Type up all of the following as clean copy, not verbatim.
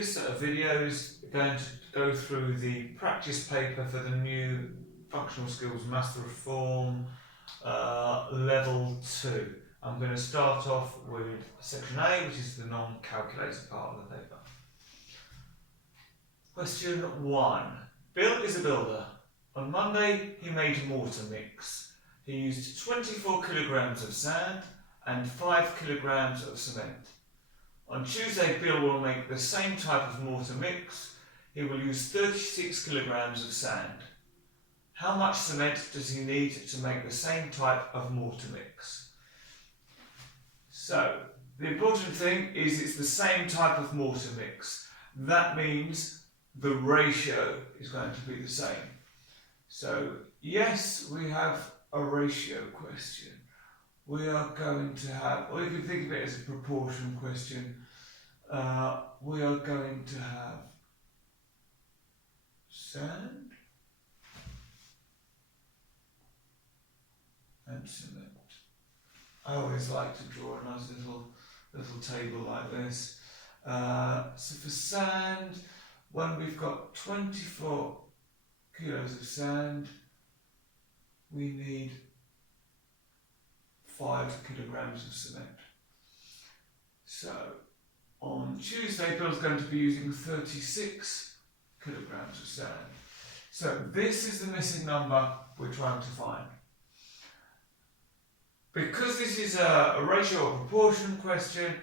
This set of videos are going to go through the practice paper for the new Functional Skills Maths Reform Level 2. I'm going to start off with section A, which is the non-calculated part of the paper. Question 1. Bill is a builder. On Monday he made mortar mix. He used 24 kilograms of sand and 5 kilograms of cement. On Tuesday, Bill will make the same type of mortar mix. He will use 36 kilograms of sand. How much cement does he need to make the same type of mortar mix? So, the important thing is it's the same type of mortar mix. That means the ratio is going to be the same. So, yes, we have a ratio question. We are going to have, or you can think of it as a proportion question. We are going to have sand and cement. I always like to draw a nice little table like this. So for sand, when we've got 24 kilos of sand, we need 5 kilograms of cement. So on Tuesday, Bill's going to be using 36 kilograms of sand. So this is the missing number we're trying to find. Because this is a ratio or proportion question,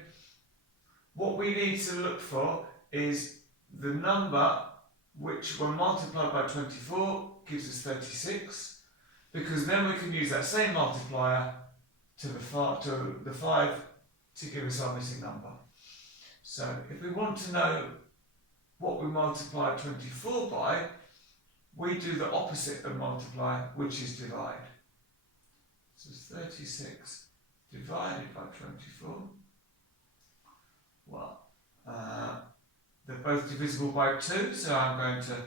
what we need to look for is the number which, when multiplied by 24, gives us 36, because then we can use that same multiplier to the 5 to give us our missing number. So if we want to know what we multiply 24 by, we do the opposite of multiply, which is divide. So 36 divided by 24. Well, they're both divisible by 2, so I'm going to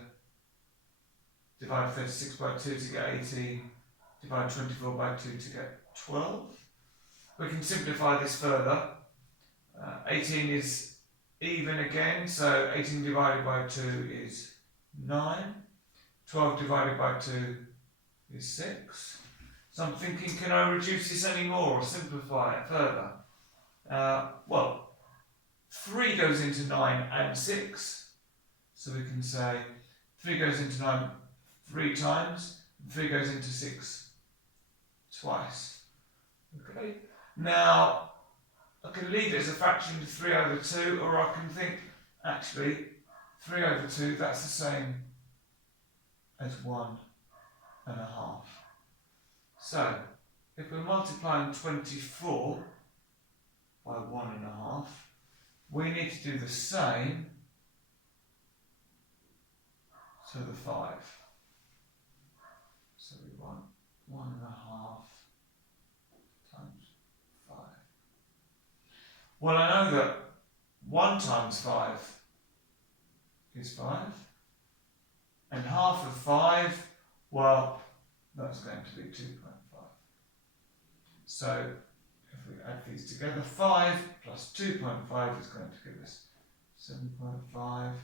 divide 36 by 2 to get 18, divide 24 by 2 to get 12. We can simplify this further. 18 is even again, so 18 divided by 2 is 9. 12 divided by 2 is 6. So I'm thinking, can I reduce this any more or simplify it further? Well, 3 goes into 9 and 6. So we can say 3 goes into 9 3 times, and 3 goes into 6 twice. Okay. Now, I can leave it as a fraction to 3 over 2, or I can think, actually, 3 over 2, that's the same as 1 and a half. So, if we're multiplying 24 by 1 and a half, we need to do the same to the 5. So we want 1 and a half times 5. Well, I know that 1 times 5 is 5, and half of 5, well, that's going to be 2.5. So, if we add these together, 5 plus 2.5 is going to give us 7.5.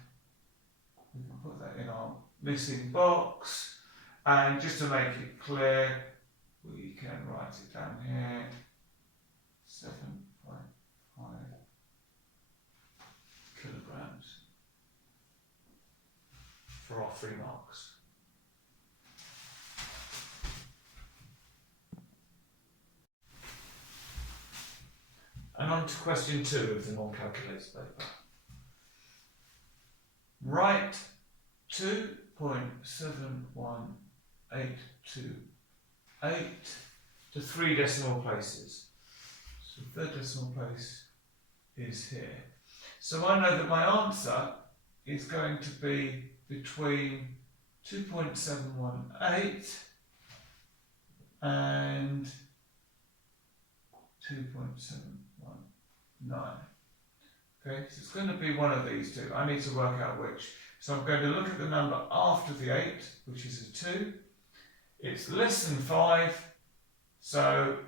We can put that in our missing box, and just to make it clear, we can write it down here, 7.5 kilograms for our 3 marks. And on to question 2 of the non-calculated paper. Write 2.71828 to 3 decimal places. So the third decimal place is here. So I know that my answer is going to be between 2.718 and 2.719. Okay, so it's going to be one of these two. I need to work out which. So I'm going to look at the number after the 8, which is a 2. It's less than 5, so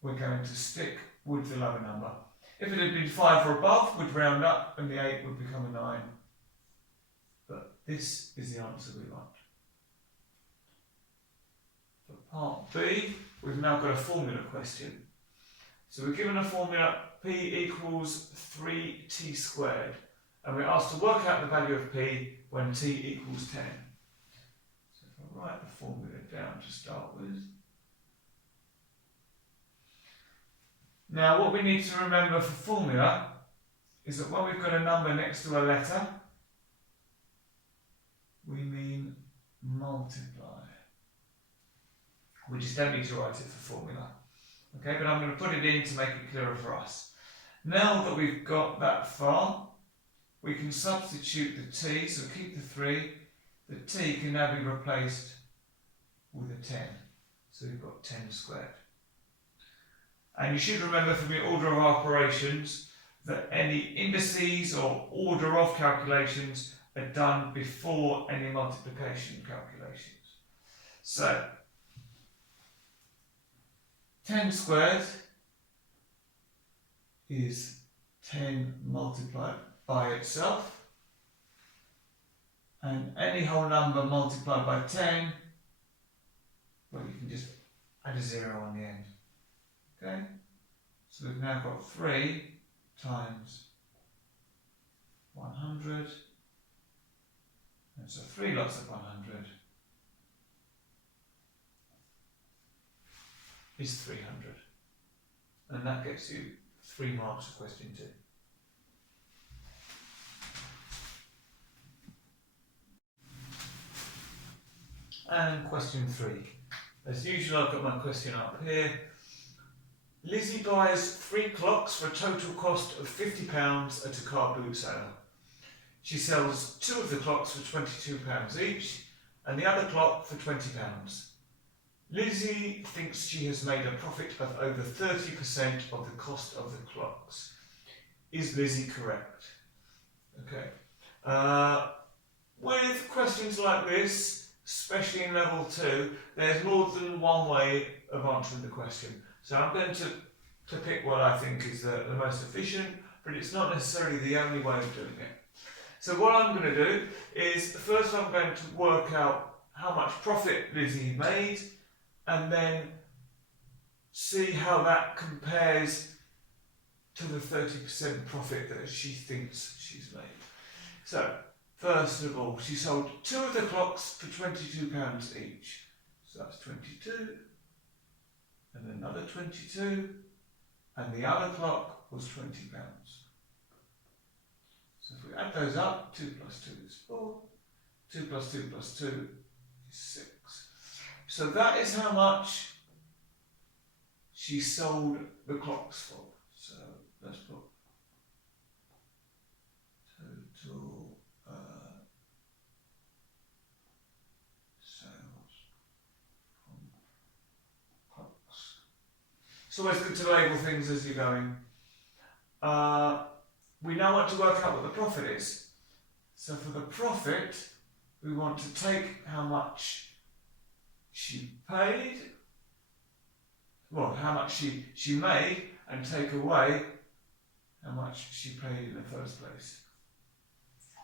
we're going to stick with the lower number. If it had been 5 or above, we'd round up and the 8 would become a 9. But this is the answer we want. For part B, we've now got a formula question. So we're given a formula P equals 3t squared, and we're asked to work out the value of P when t equals 10. So if I write the formula down to start with. Now what we need to remember for formula is that when we've got a number next to a letter, we mean multiply. We just don't need to write it for formula. Okay, but I'm going to put it in to make it clearer for us. Now that we've got that far, we can substitute the t, so keep the 3. The t can now be replaced with a 10. So we've got 10 squared. And you should remember from your order of operations that any indices or order of calculations are done before any multiplication calculations. So 10 squared is 10 multiplied by itself, and any whole number multiplied by 10, well, you can just add a 0 on the end. Okay, so we've now got 3 times 100, and so 3 lots of 100 is 300, and that gets you 3 marks for question 2. And question 3. As usual, I've got my question up here. Lizzie buys 3 clocks for a total cost of £50 at a car boot sale. She sells 2 of the clocks for £22 each, and the other clock for £20. Lizzie thinks she has made a profit of over 30% of the cost of the clocks. Is Lizzie correct? Okay. With questions like this, especially in level 2, there's more than one way of answering the question. So I'm going to pick what I think is the most efficient, but it's not necessarily the only way of doing it. So what I'm going to do is, first I'm going to work out how much profit Lizzie made, and then see how that compares to the 30% profit that she thinks she's made. So, first of all, she sold 2 of the clocks for £22 each. So that's 22, and another 22, and the other clock was £20. So if we add those up, 2 plus 2 is 4, 2 plus 2 plus 2 is 6. So that is how much she sold the clocks for. So let's put total sales from clocks. It's always good to label things as you're going. We now want to work out what the profit is. So for the profit, we want to take how much she paid, well, how much she made, and take away how much she paid in the first place.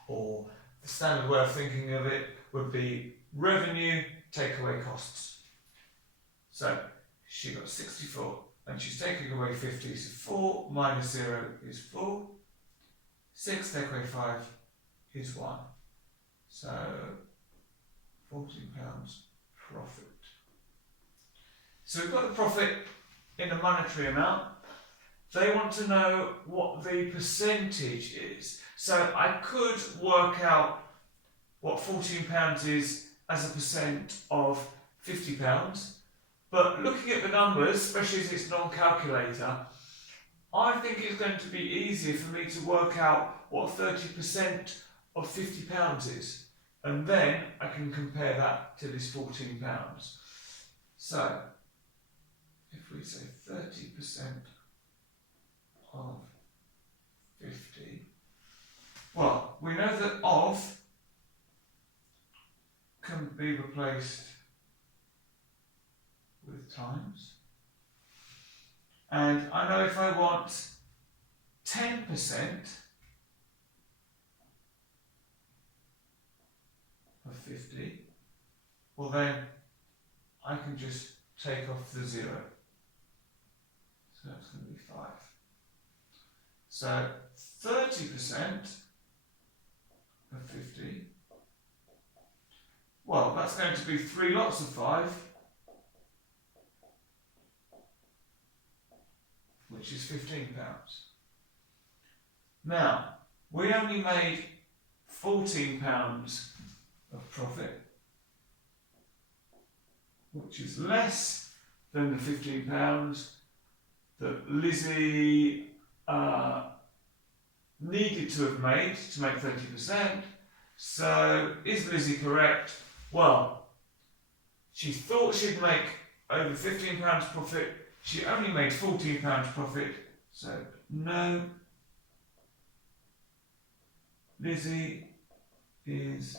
Or the standard way of thinking of it would be revenue, take away costs. So she got 64, and she's taking away 50, so 4 minus 0 is 4. 6 take away 5 is 1. So £14 profit. So we've got the profit in a monetary amount. They want to know what the percentage is. So I could work out what £14 is as a percent of £50, but looking at the numbers, especially as it's non-calculator, I think it's going to be easier for me to work out what 30% of £50 is, and then I can compare that to this £14. So, if we say 30% of 50, well, we know that of can be replaced with times. And I know if I want 10% of 50, well then I can just take off the 0. So that's going to be 5. So 30% of 50, well, that's going to be 3 lots of 5, which is £15. Now, we only made £14 of profit, which is less than the £15 that Lizzie needed to have made to make 30%. So, is Lizzie correct? Well, she thought she'd make over £15 profit. She only made £14 profit. So, no, Lizzie is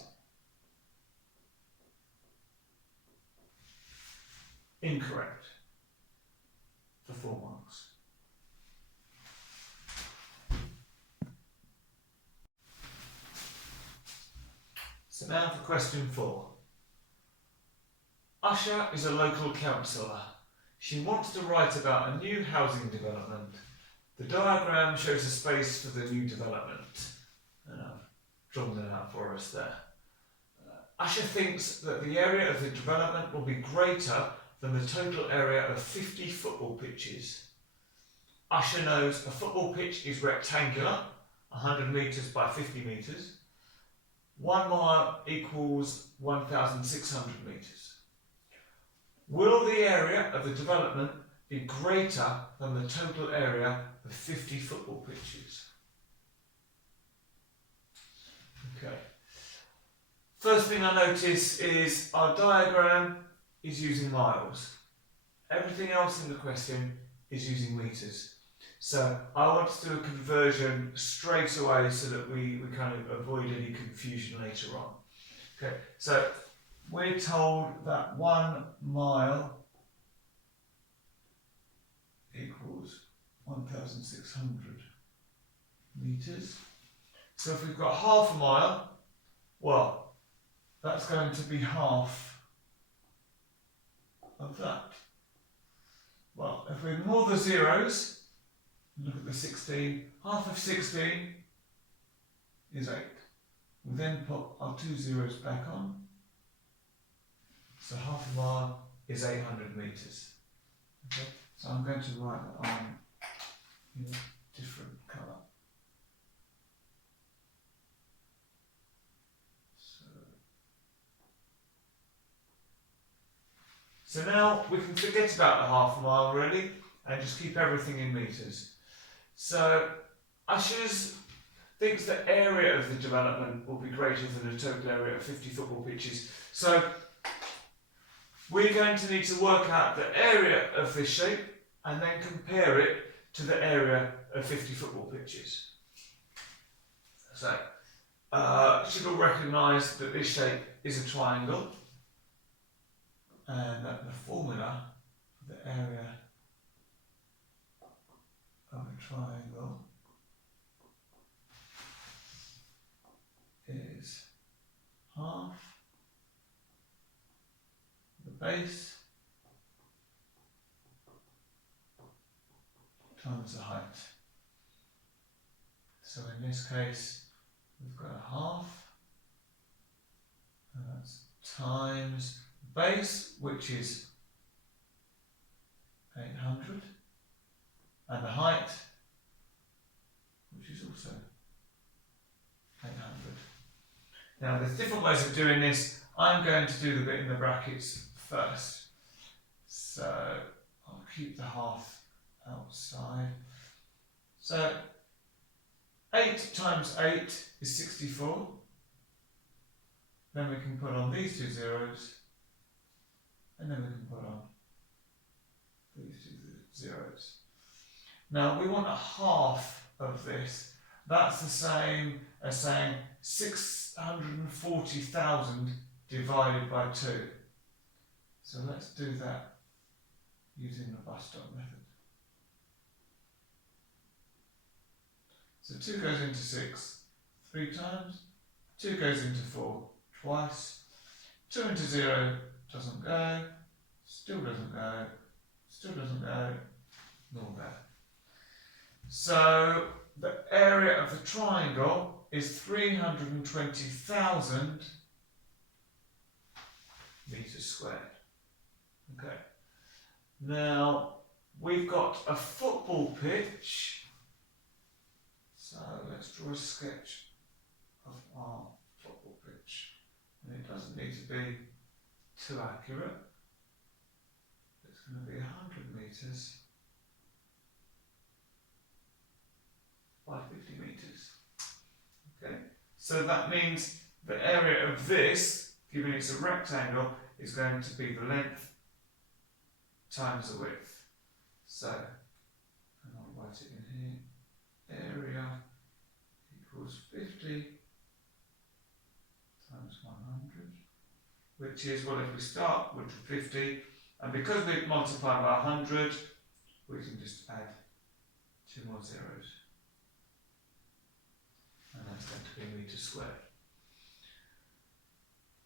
incorrect for 4 marks. So now for question 4. Usha is a local councillor. She wants to write about a new housing development. The diagram shows a space for the new development. And I've drawn that out for us there. Usha thinks that the area of the development will be greater than the total area of 50 football pitches. Usha knows a football pitch is rectangular, 100 metres by 50 metres. 1 mile equals 1,600 metres. Will the area of the development be greater than the total area of 50 football pitches? Okay. First thing I notice is our diagram is using miles. Everything else in the question is using metres. So I want to do a conversion straight away so that we kind of avoid any confusion later on. Okay, so we're told that 1 mile equals 1,600 metres. So if we've got half a mile, well, that's going to be half of that. Well, if we ignore the zeros, look at the 16, half of 16 is 8. We then put our 2 zeros back on. So half a mile is 800 metres. Okay, so I'm going to write that on in a different colour. So now we can forget about the half a mile really and just keep everything in metres. So Usha thinks the area of the development will be greater than the total area of 50 football pitches. So we're going to need to work out the area of this shape and then compare it to the area of 50 football pitches. So you should all recognise that this shape is a triangle and that the formula for the area of a triangle is half the base times the height. So in this case we've got a half, and that's times base, which is 800, and the height, which is also 800. Now there's different ways of doing this. I'm going to do the bit in the brackets first. So I'll keep the half outside. So 8 times 8 is 64. Then we can put on these 2 zeros, and then we can put on these 2 zeros. Now we want a half of this. That's the same as saying 640,000 divided by 2. So let's do that using the bus stop method. So 2 goes into 6 3 times, 2 goes into 4 twice, 2 into 0 doesn't go, still doesn't go, still doesn't go, nor go. So the area of the triangle is 320,000 metres squared. Okay. Now we've got a football pitch. So let's draw a sketch of our football pitch. And it doesn't need to be too accurate. It's going to be 100 metres by 50 metres. Okay, so that means the area of this, given it's a rectangle, is going to be the length times the width. So, and I'll write it in here, area equals 50 times 100, which is, well, if we start with 50, and because we've multiplied by 100, we can just add 2 more zeros. And that's going to be metres squared.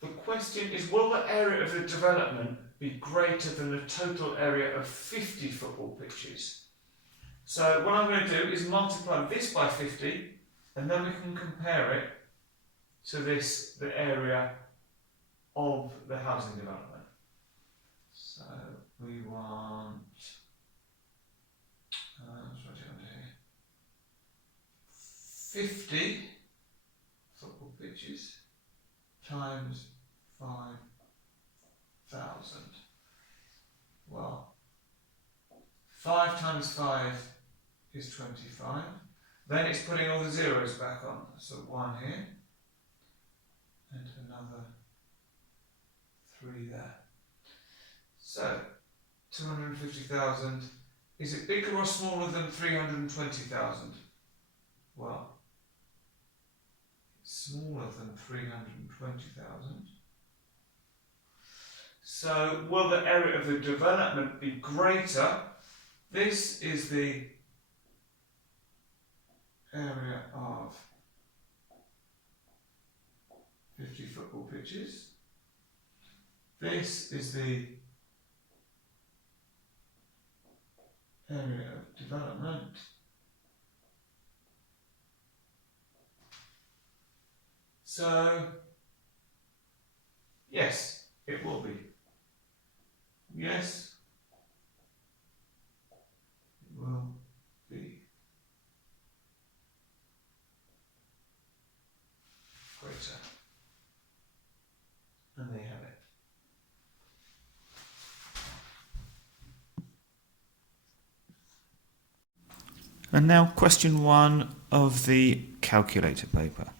The question is, will the area of the development be greater than the total area of 50 football pitches? So what I'm going to do is multiply this by 50, and then we can compare it to this, the area of the housing development. So we want, let's write it under here, 50 football pitches times 5,000. Well, 5 times 5 is 25. Then it's putting all the zeros back on. So 1 here, and another 3 there. So 250,000. Is it bigger or smaller than 320,000? Well, it's smaller than 320,000. So will the area of the development be greater? This is the area of 50 football pitches. This is the area of development. So, yes, it will be. Yes, it will be greater. And there you have it. And now question 1 of the calculator paper.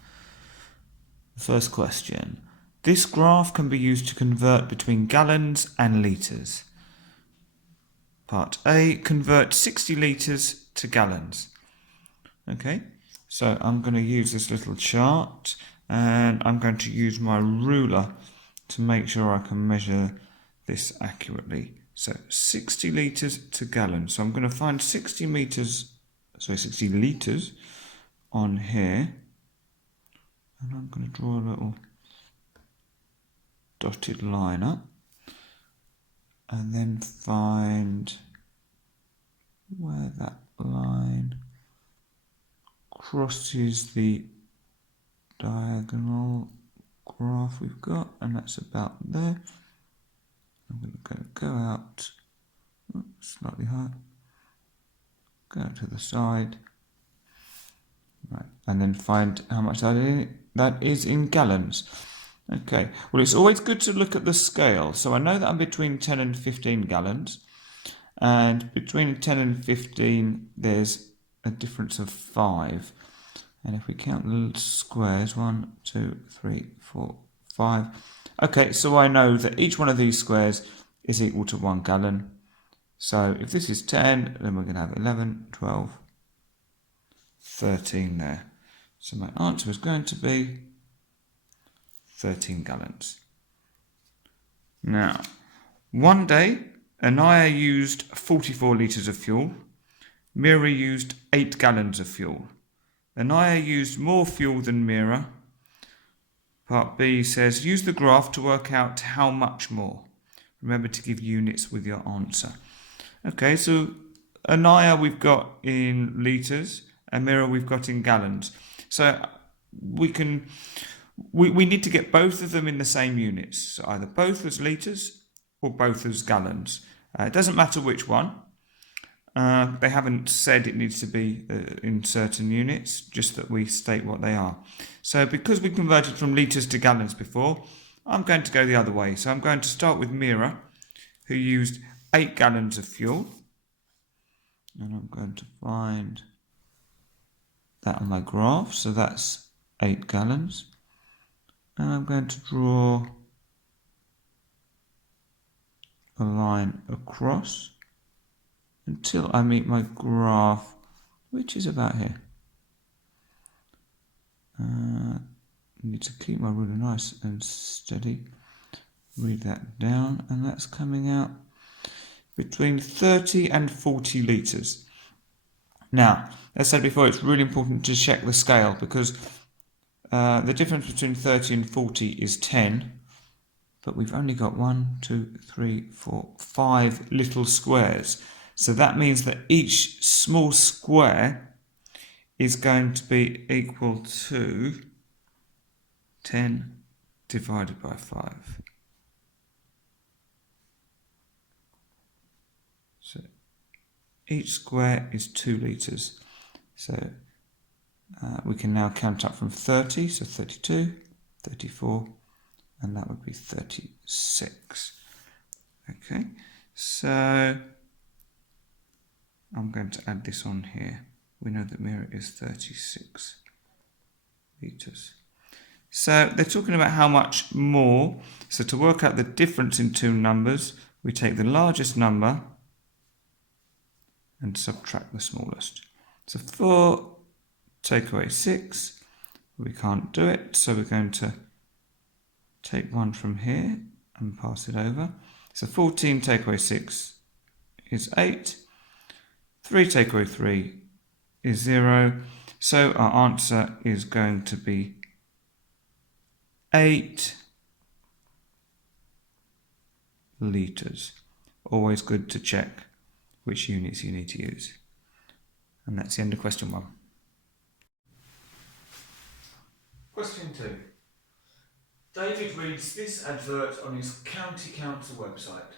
First question. This graph can be used to convert between gallons and litres. Part A, convert 60 litres to gallons. Okay, so I'm going to use this little chart and I'm going to use my ruler to make sure I can measure this accurately. So 60 litres to gallons. So I'm going to find 60 litres on here. And I'm going to draw a little dotted line up and then find where that line crosses the diagonal graph we've got, and that's about there. I'm going to go out slightly higher, go out to the side, right, and then find how much that is in gallons. Okay, well, it's always good to look at the scale. So I know that I'm between 10 and 15 gallons, and between 10 and 15 there's a difference of 5. And if we count the squares, 1, 2, 3, 4, 5. Okay, so I know that each one of these squares is equal to 1 gallon. So if this is 10, then we're going to have 11, 12, 13 there. So my answer is going to be 13 gallons. Now, one day, Anaya used 44 litres of fuel. Mira used 8 gallons of fuel. Anaya used more fuel than Mira. Part B says, use the graph to work out how much more. Remember to give units with your answer. Okay, so Anaya we've got in litres and Mira we've got in gallons. So we need to get both of them in the same units. So either both as litres or both as gallons. It doesn't matter which one. They haven't said it needs to be in certain units, just that we state what they are. So because we converted from litres to gallons before, I'm going to go the other way. So I'm going to start with Mira, who used 8 gallons of fuel. And I'm going to find that on my graph. So that's 8 gallons. And I'm going to draw a line across until I meet my graph, which is about here. I need to keep my ruler nice and steady. Read that down, and that's coming out between 30 and 40 litres. Now, as I said before, it's really important to check the scale because the difference between 30 and 40 is 10, but we've only got 1, 2, 3, 4, 5 little squares. So that means that each small square is going to be equal to 10 divided by 5. So each square is 2 litres. So we can now count up from 30, so 32, 34, and that would be 36. Okay, so I'm going to add this on here. We know that Mira is 36 litres. So they're talking about how much more. So to work out the difference in two numbers, we take the largest number and subtract the smallest. So 4 take away 6, we can't do it, so we're going to take 1 from here and pass it over. So 14 take away 6 is 8, 3 take away 3 is 0, so our answer is going to be 8 litres. Always good to check which units you need to use. And that's the end of question 1. Question 2. David reads this advert on his county council website.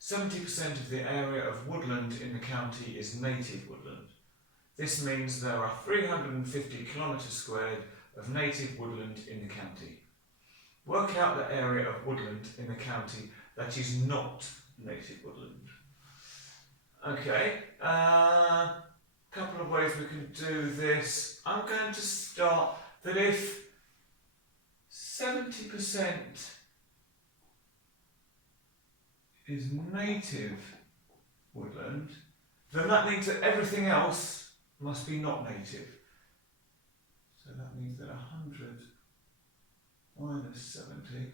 70% of the area of woodland in the county is native woodland. This means there are 350 kilometres squared of native woodland in the county. Work out the area of woodland in the county that is not native woodland. Okay, couple of ways we can do this. I'm going to start that if 70% is native woodland, then that means that everything else must be not native. So that means that 100 minus 70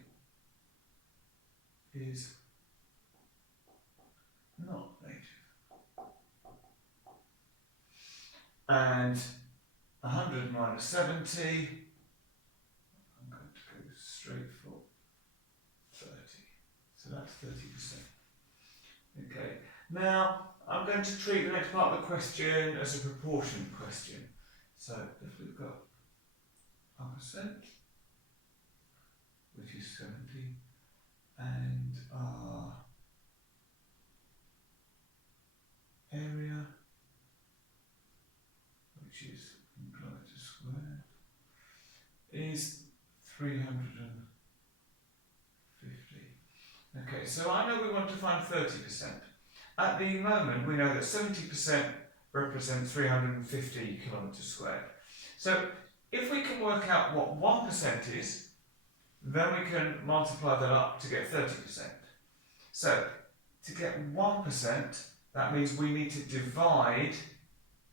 is not native. And 100 minus 70, I'm going to go straight for 30. So that's 30%. Okay, now I'm going to treat the next part of the question as a proportion question. So if we've got our percent, which is 70, and our area, which is in kilometres squared, is 350. Okay, so I know we want to find 30%. At the moment, we know that 70% represents 350 kilometres squared. So if we can work out what 1% is, then we can multiply that up to get 30%. So to get 1%, that means we need to divide,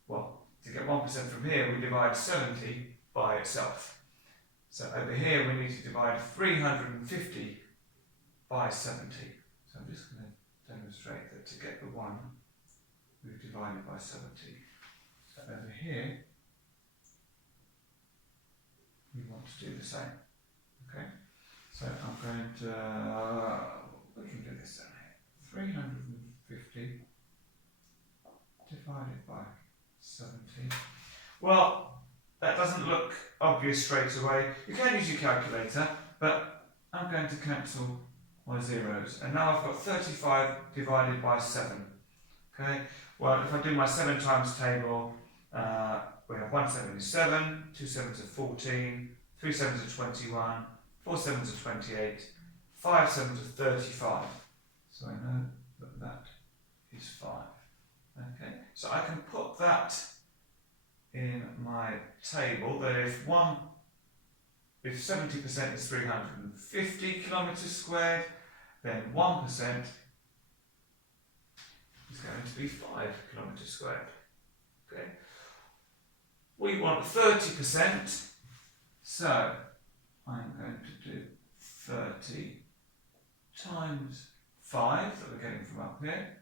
well, to get 1% from here, we divide 70 by itself. So over here, we need to divide 350 by 70. So I'm just going to demonstrate that to get the 1, we've divided by 70. So over here, we want to do the same. Okay, so I'm going to, we can do this down here. 350 divided by 70. Well, that doesn't look obvious straight away. You can use your calculator, but I'm going to cancel my zeros. And now I've got 35 divided by 7. Okay, well, if I do my 7 times table, we have 1 7 is 7, 2 7s are 14, 3 7s are 21, 4 7s are 28, 5 7s are 35. So I know that that is 5. Okay, so I can put that in my table that if 70% is 350 kilometres squared, then 1% is going to be 5 kilometres squared. Okay, we want 30%, so I'm going to do 30 times 5 that we're getting from up here.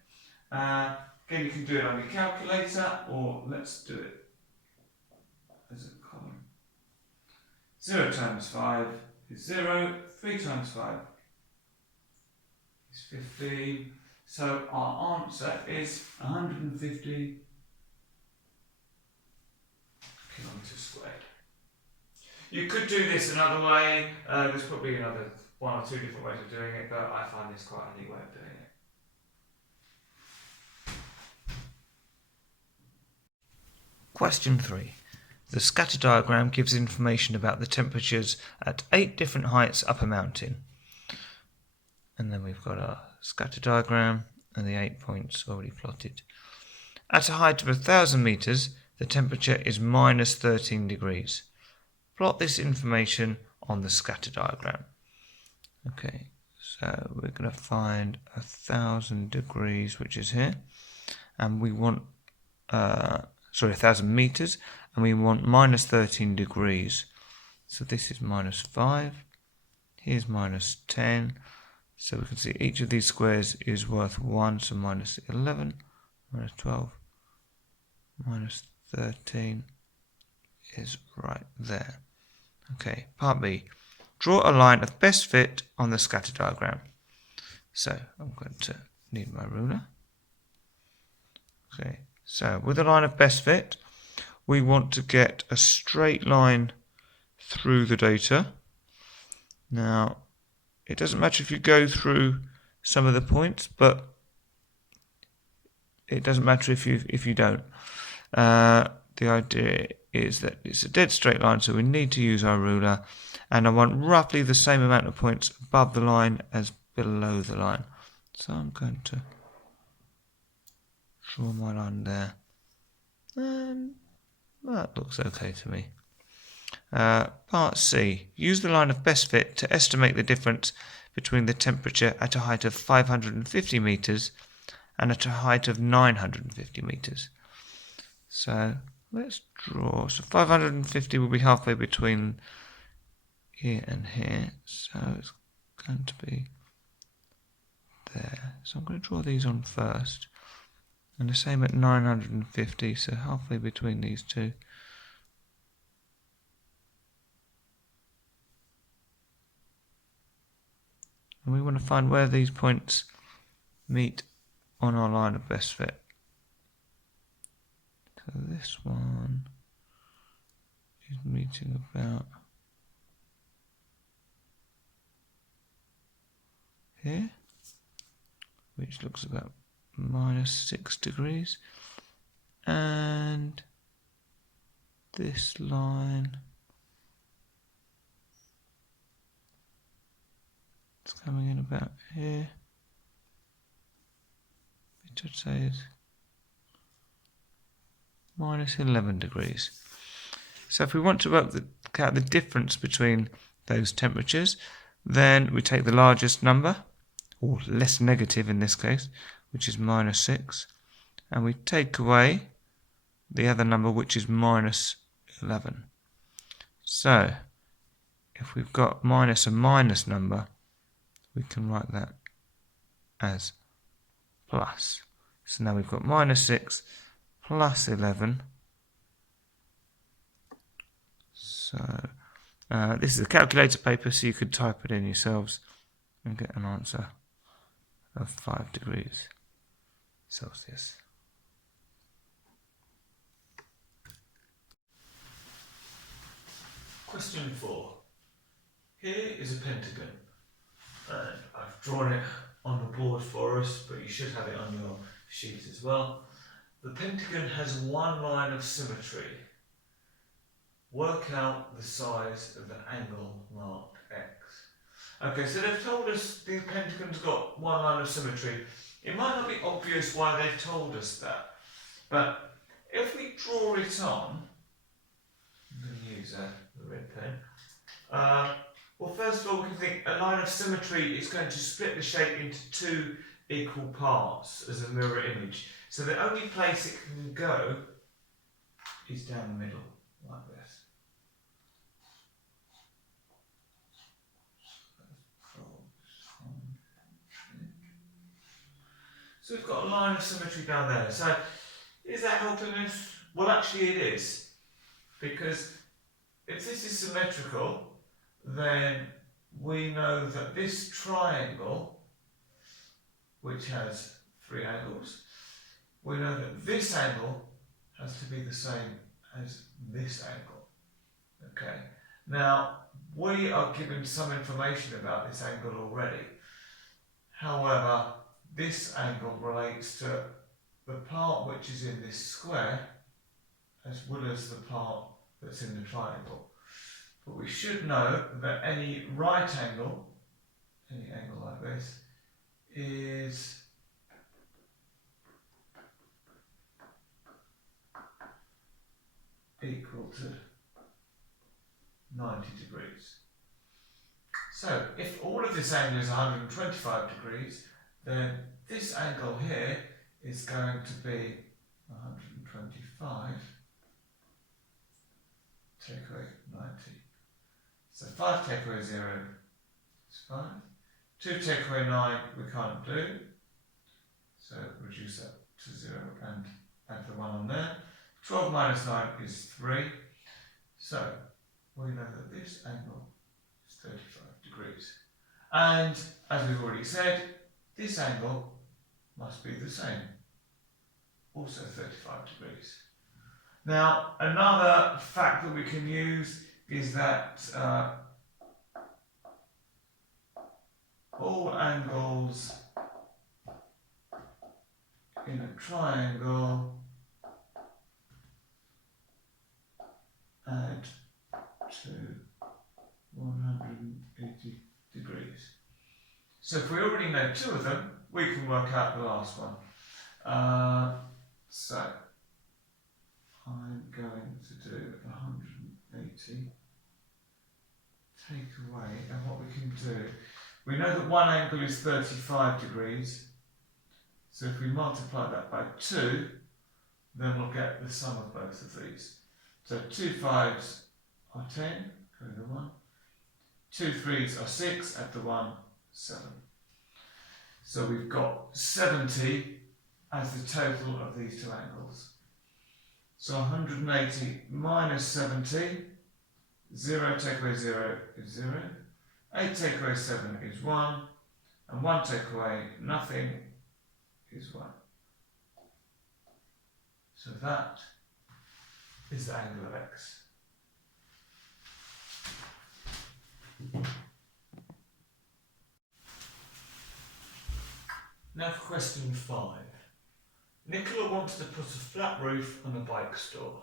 Again, you can do it on your calculator, or let's do it as a column. 0 times 5 is 0, 3 times 5 is 15. So our answer is 150 kilometres squared. You could do this another way. There's probably another 1 or 2 different ways of doing it, but I find this quite a neat way of doing it. Question 3. The scatter diagram gives information about the temperatures at 8 different heights up a mountain. And then we've got our scatter diagram and the 8 points already plotted. At a height of 1,000 meters, the temperature is minus 13 degrees. Plot this information on the scatter diagram. Okay, so we're going to find 1,000 degrees, which is here, and we want 1,000 meters, and we want minus 13 degrees. So this is minus 5, here's minus 10, so we can see each of these squares is worth 1, so minus 11, minus 12, minus 13 is right there. Okay, part B. Draw a line of best fit on the scatter diagram. So I'm going to need my ruler. Okay, so with a line of best fit, we want to get a straight line through the data. Now, it doesn't matter if you go through some of the points, but it doesn't matter if you don't. The idea is that it's a dead straight line, so we need to use our ruler, and I want roughly the same amount of points above the line as below the line. So I'm going to draw my line there, and that looks okay to me. Part C. Use the line of best fit to estimate the difference between the temperature at a height of 550 meters and at a height of 950 meters. So let's draw. So 550 will be halfway between here and here, so it's going to be there. So I'm going to draw these on first, and the same at 950, so halfway between these two. And we want to find where these points meet on our line of best fit. So this one is meeting about here, which looks about minus 6 degrees, and this line is coming in about here, which I'd say is minus 11 degrees. So if we want to work out the difference between those temperatures, then we take the largest number, or less negative in this case, which is minus 6, and we take away the other number, which is minus 11. So if we've got minus a minus number, we can write that as plus. So now we've got minus 6 plus 11. So This is a calculator paper, so you could type it in yourselves and get an answer of 5 degrees Celsius. Question 4. Here is a pentagon, and I've drawn it on the board for us, but you should have it on your sheet as well. The pentagon has one line of symmetry. Work out the size of the angle marked X. Okay, so they've told us the pentagon's got one line of symmetry. It might not be obvious why they've told us that, but if we draw it on, I'm going to use the red pen. Well, first of all, we can think a line of symmetry is going to split the shape into 2 equal parts as a mirror image. So the only place it can go is down the middle, like this. So we've got a line of symmetry down there. So is that helping us? Well, actually it is. Because if this is symmetrical, then we know that this triangle, which has 3 angles, we know that this angle has to be the same as this angle. Okay. Now, we are given some information about this angle already. However, this angle relates to the part which is in this square as well as the part that's in the triangle. But we should know that any right angle, any angle like this, is equal to 90 degrees. So if all of this angle is 125 degrees, then this angle here is going to be 125, take away 90. So 5 take away 0 is 5. 2 take away 9 we can't do, so reduce that to 0 and add the 1 on there. 12 minus 9 is 3, so we know that this angle is 35 degrees. And as we've already said, this angle must be the same, also 35 degrees. Now, another fact that we can use is that all angles in a triangle add to 180 degrees. So if we already know 2 of them, we can work out the last one. So I'm going to do 180, take away, and what we can do, we know that one angle is 35 degrees, so if we multiply that by 2, then we'll get the sum of both of these. So 2 5s are 10, go to the 1, 2 3s are 6, add the 1, 7. So we've got 70 as the total of these 2 angles. So 180 minus 70, 0 take away 0 is 0, 8 take away 7 is 1, and 1 take away nothing is 1. So that is the angle of X. Now for question 5. Nicola wants to put a flat roof on a bike store.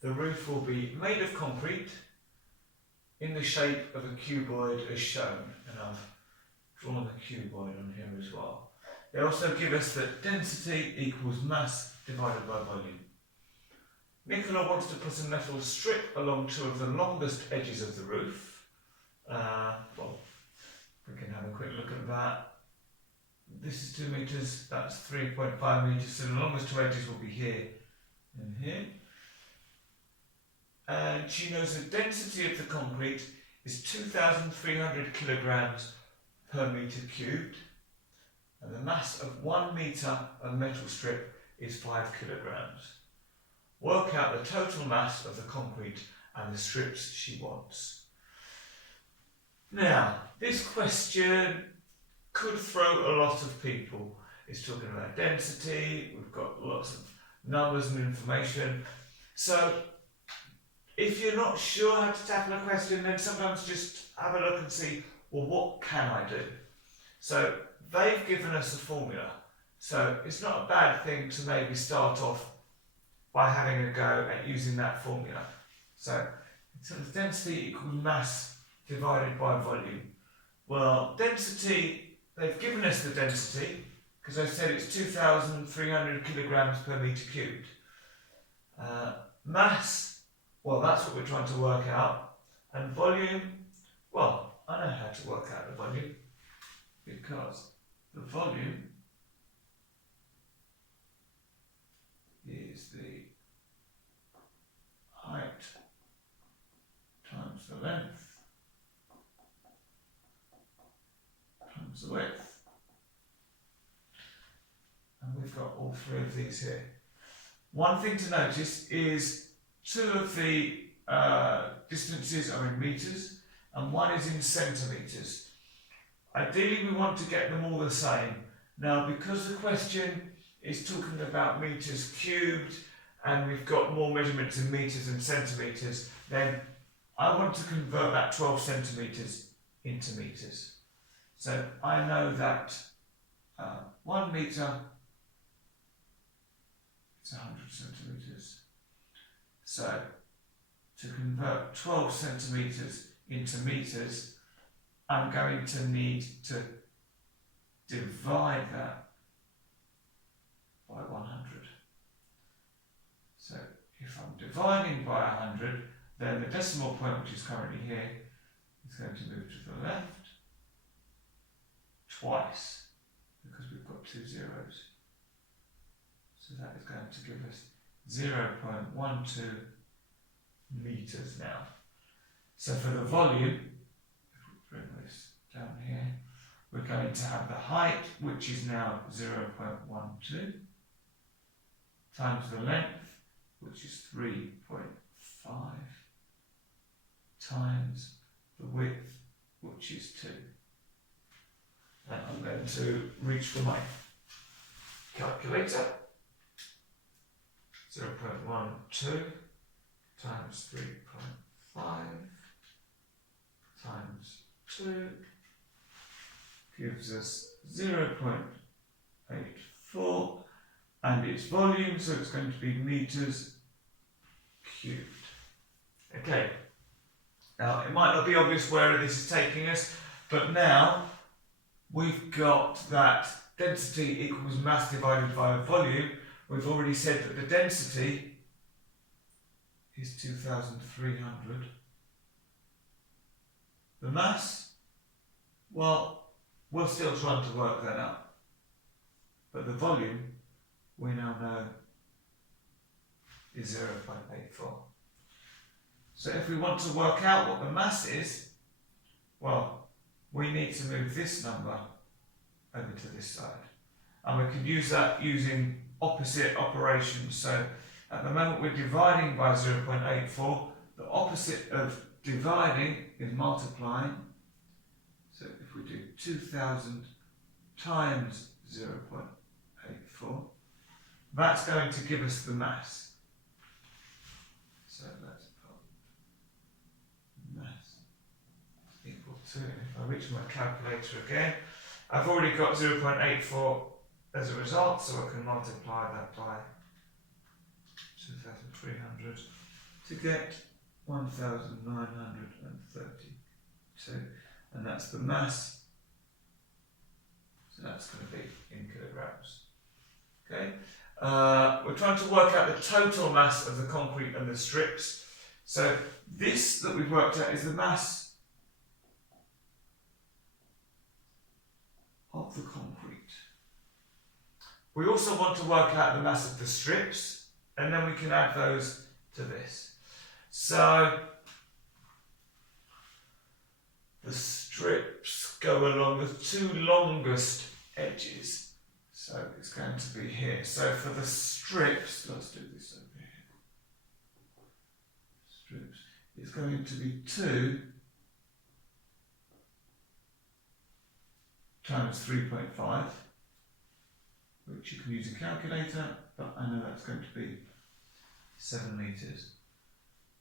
The roof will be made of concrete in the shape of a cuboid as shown, and I've drawn a cuboid on here as well. They also give us that density equals mass divided by volume. Nicola wants to put a metal strip along 2 of the longest edges of the roof. Well, we can have a quick look at that. This is 2 meters, that's 3.5 meters, so the longest 2 edges will be here and here. And she knows the density of the concrete is 2,300 kilograms per meter cubed, and the mass of 1 meter of metal strip is 5 kilograms. Work out the total mass of the concrete and the strips she wants. Now, this question could throw a lot of people. It's talking about density, we've got lots of numbers and information. So, if you're not sure how to tackle a question, then sometimes just have a look and see, well, what can I do? So, they've given us a formula. So, it's not a bad thing to maybe start off by having a go at using that formula. So, density equals mass divided by volume. Well, density, they've given us the density because they said it's 2,300 kilograms per metre cubed. Mass, well, that's what we're trying to work out. And volume, well, I know how to work out the volume because the volume is the height times the length times the width. And we've got all three of these here. One thing to notice is two of the distances are in metres and one is in centimetres. Ideally we want to get them all the same. Now because the question is talking about metres cubed and we've got more measurements in metres and centimetres, then I want to convert that 12 centimetres into metres. So I know that 1 metre is 100 centimetres. So to convert 12 centimetres into metres, I'm going to need to divide that by 100. So if I'm dividing by 100, then the decimal point, which is currently here, is going to move to the left twice, because we've got two zeros. So that is going to give us 0.12 metres now. So for the volume, if we bring this down here, we're going to have the height, which is now 0.12, times the length, which is 3.5, times the width, which is 2. And I'm going to reach for my calculator. 0.12 times 3.5 times 2 gives us 0.84, and its volume, so it's going to be metres cubed. Okay, now it might not be obvious where this is taking us, but now we've got that density equals mass divided by volume. We've already said that the density is 2,300. The mass, well, we're still trying to work that out. But the volume, we now know, is 0.84. So if we want to work out what the mass is, well, we need to move this number over to this side. And we can use that using opposite operations. So at the moment we're dividing by 0.84. The opposite of dividing is multiplying. So if we do 2,000 times 0.84, that's going to give us the mass. So let's put mass equal to, if I reach my calculator again, I've already got 0.84 as a result, so I can multiply that by 2,300 to get 1,932, and that's the mass, so that's going to be in kilograms. Okay, we're trying to work out the total mass of the concrete and the strips. So this that we've worked out is the mass of the concrete. We also want to work out the mass of the strips, and then we can add those to this. So the strips go along the two longest edges. So it's going to be here. So for the strips, let's do this over here. Strips, it's going to be 2 times 3.5, which you can use a calculator, but I know that's going to be 7 metres.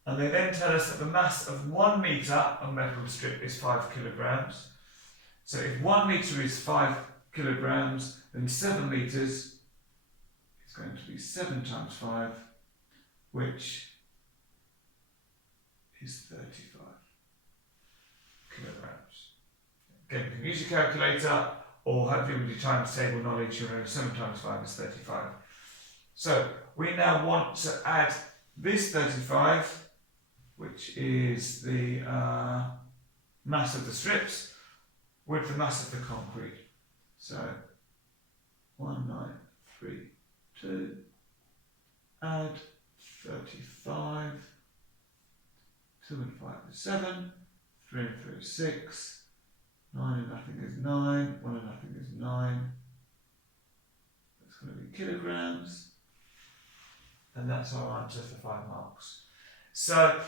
And they then tell us that the mass of 1 metre of metal strip is 5 kilograms. So if 1 metre is 5 kilograms, then 7 metres is going to be 7 times 5, which is 35 kilograms. Again, you can use your calculator, or hopefully with your times table knowledge, you'll know 7 times 5 is 35. So we now want to add this 35, which is the mass of the strips, with the mass of the concrete. So 1932, add 35, 2 and 5 is 7, 3 and 3 is 6, 9 and nothing is 9, 1 and nothing is 9. That's going to be kilograms. And that's our answer for 5 marks. So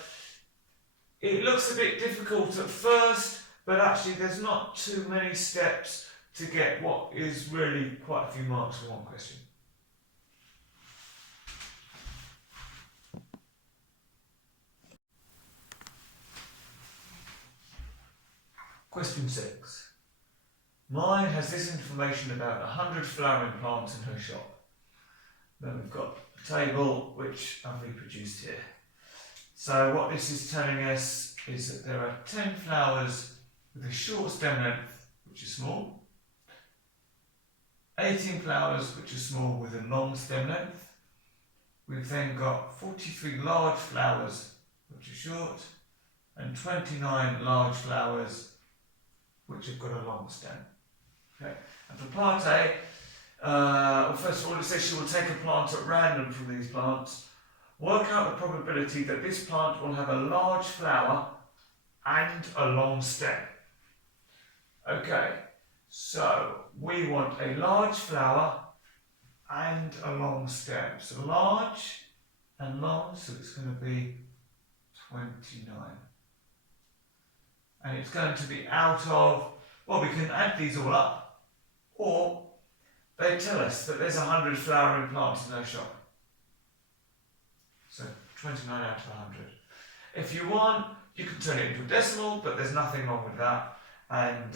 it looks a bit difficult at first, but actually there's not too many steps to get what is really quite a few marks for one question. Question 6. Mine has this information about 100 flowering plants in her shop. Then we've got a table which I've reproduced here. So what this is telling us is that there are 10 flowers with a short stem length, which is small, 18 flowers which are small with a long stem length. We've then got 43 large flowers which are short, and 29 large flowers which have got a long stem. Okay. And for part A, first of all, it says she will take a plant at random from these plants. Work out the probability that this plant will have a large flower and a long stem. Okay, so we want a large flower and a long stem. So large and long, so it's going to be 29. And it's going to be out of, well, we can add these all up, or they tell us that there's 100 flowering plants in their shop. So 29 out of 100. If you want, you can turn it into a decimal, but there's nothing wrong with that. And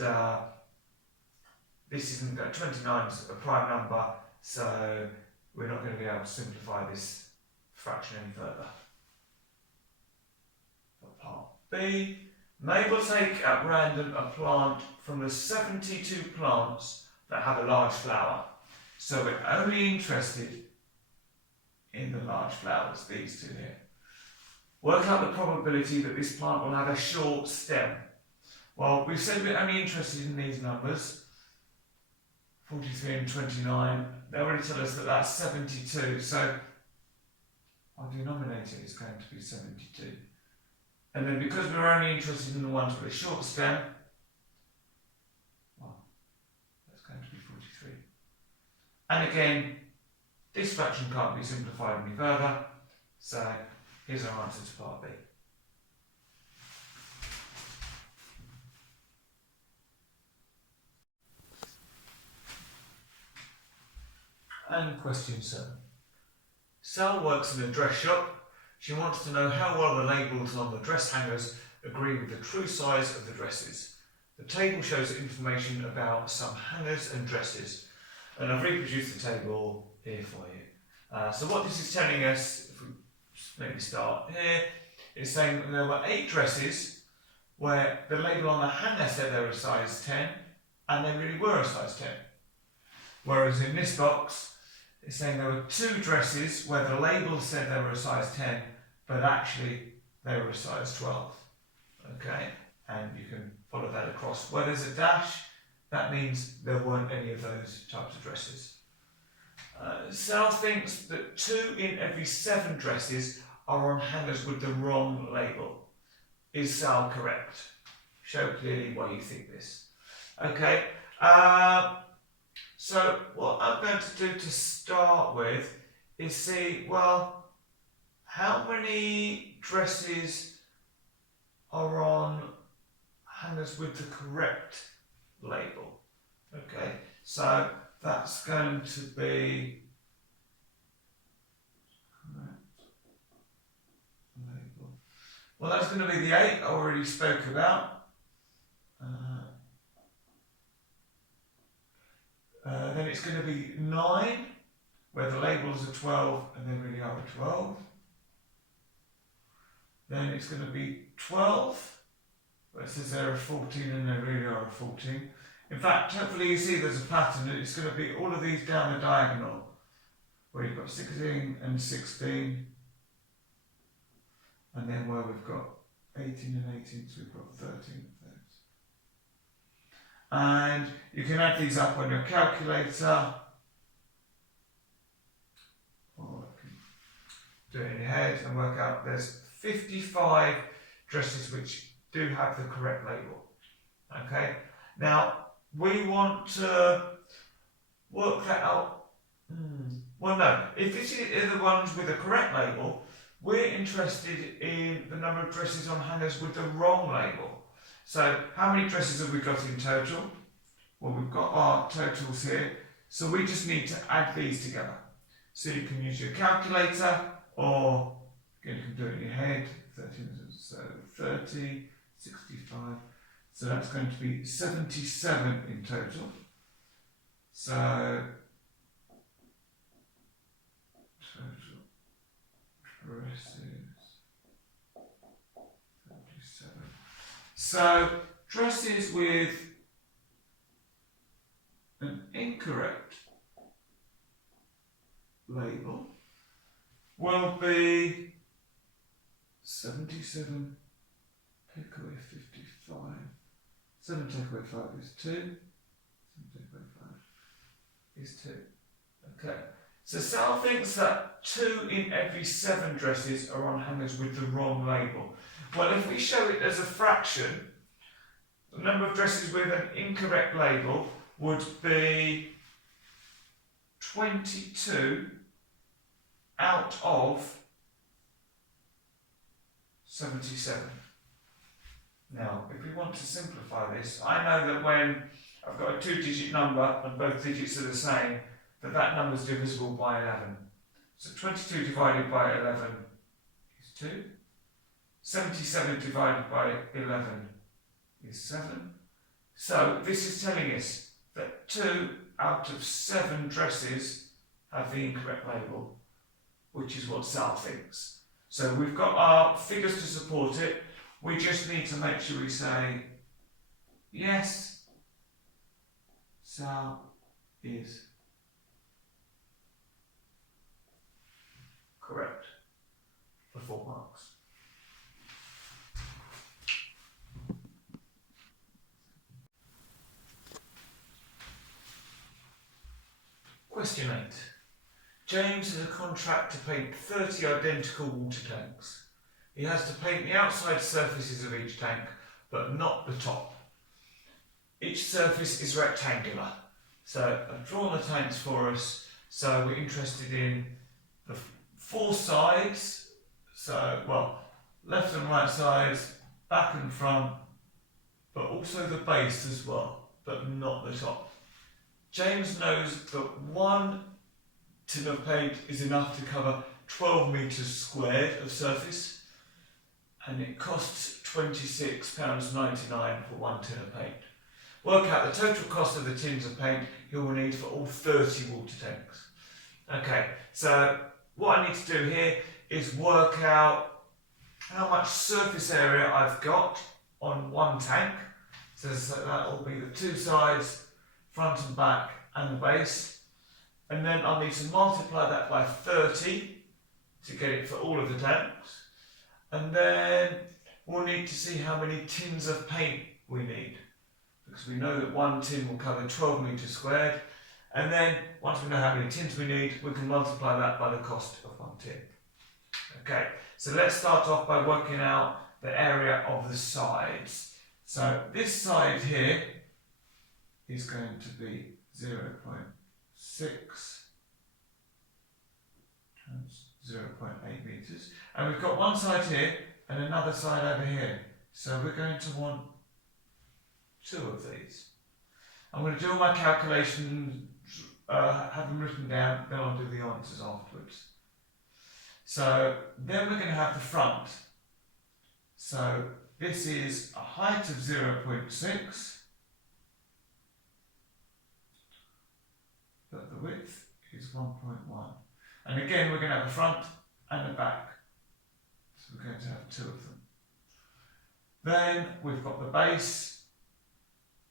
this isn't 29 is a prime number, so we're not going to be able to simplify this fraction any further. For part B, Mabel take at random a plant from the 72 plants that have a large flower. So we're only interested in the large flowers, these two here. Work out the probability that this plant will have a short stem. Well, we've said we're only interested in these numbers, 43 and 29. They already tell us that that's 72, so our denominator is going to be 72. And then because we're only interested in the ones with a short stem, well, that's going to be 43. And again, this fraction can't be simplified any further, so here's our answer to part B. And question 7. Sal works in a dress shop. She wants to know how well the labels on the dress hangers agree with the true size of the dresses. The table shows information about some hangers and dresses, and I've reproduced the table here for you. So what this is telling us, if we maybe start here, is saying that there were 8 dresses where the label on the hanger said they were a size 10, and they really were a size 10. Whereas in this box, it's saying there were 2 dresses where the label said they were a size 10, but actually they were a size 12. Okay, and you can follow that across. Where there's a dash, that means there weren't any of those types of dresses. Sal thinks that 2 in every 7 dresses are on hangers with the wrong label. Is Sal correct? Show clearly why you think this. Okay, so what I'm going to do to start with is see, well, how many dresses are on hangers with the correct label? Okay, so that's going to be correct label. Well, that's going to be the 8 I already spoke about. Then it's going to be 9, where the labels are 12 and they really are a 12. Then it's going to be 12, where it says they're a 14 and they really are a 14. In fact, hopefully you see there's a pattern, and it's going to be all of these down the diagonal, where you've got 16 and 16, and then where we've got 18 and 18, so we've got 13 of those. And you can add these up on your calculator, or you can do it in your head and work out there's 55 dresses which do have the correct label. Okay, now we want to work that out. Well, no, if this is the ones with the correct label, we're interested in the number of dresses on hangers with the wrong label. So how many dresses have we got in total? Well, we've got our totals here, so we just need to add these together. So you can use your calculator, or again, you can do it in your head. 13, so 30, 65. So that's going to be 77 in total. So total dresses, 77. So dresses with an incorrect label will be 77, take away 55. 7 take away 5 is 2. 7 take away 5 is 2. Okay, so Sal thinks that 2 in every 7 dresses are on hangers with the wrong label. Well, if we show it as a fraction, the number of dresses with an incorrect label would be 22 out of 77. Now, if we want to simplify this, I know that when I've got a 2-digit number and both digits are the same, that number is divisible by 11. So 22 divided by 11 is 2. 77 divided by 11 is 7. So this is telling us that 2 out of 7 dresses have the incorrect label, which is what Sal thinks. So we've got our figures to support it. We just need to make sure we say, yes, Sal is correct for 4 marks. Question 8. James has a contract to paint 30 identical water tanks. He has to paint the outside surfaces of each tank, but not the top. Each surface is rectangular. So I've drawn the tanks for us, so we're interested in the 4 sides, so, well, left and right sides, back and front, but also the base as well, but not the top. James knows that 1 tin of paint is enough to cover 12 metres squared of surface, and it costs £26.99 for 1 tin of paint. Work out the total cost of the tins of paint he will need for all 30 water tanks. Okay, so what I need to do here is work out how much surface area I've got on 1 tank. So that will be the 2 sides, front and back, and the base. And then I'll need to multiply that by 30 to get it for all of the tanks. And then we'll need to see how many tins of paint we need, because we know that 1 tin will cover 12 metres squared. And then once we know how many tins we need, we can multiply that by the cost of 1 tin. Okay, so let's start off by working out the area of the sides. So this side here is going to be 0.6 times 0.8 metres. And we've got one side here and another side over here. So we're going to want 2 of these. I'm going to do all my calculations, have them written down, then I'll do the answers afterwards. So then we're going to have the front. So this is a height of 0.6, but the width is 1.1. And again, we're going to have a front and a back. So we're going to have two of them. Then we've got the base,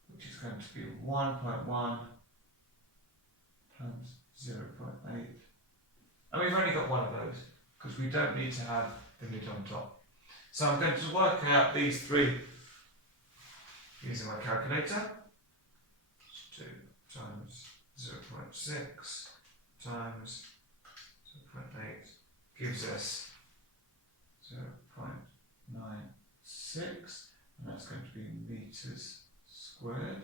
which is going to be 1.1 times 0.8. And we've only got one of those, because we don't need to have the lid on top. So I'm going to work out these three using my calculator. 2 times 0.6 times 0.8 gives us 0.96, and that's going to be meters squared.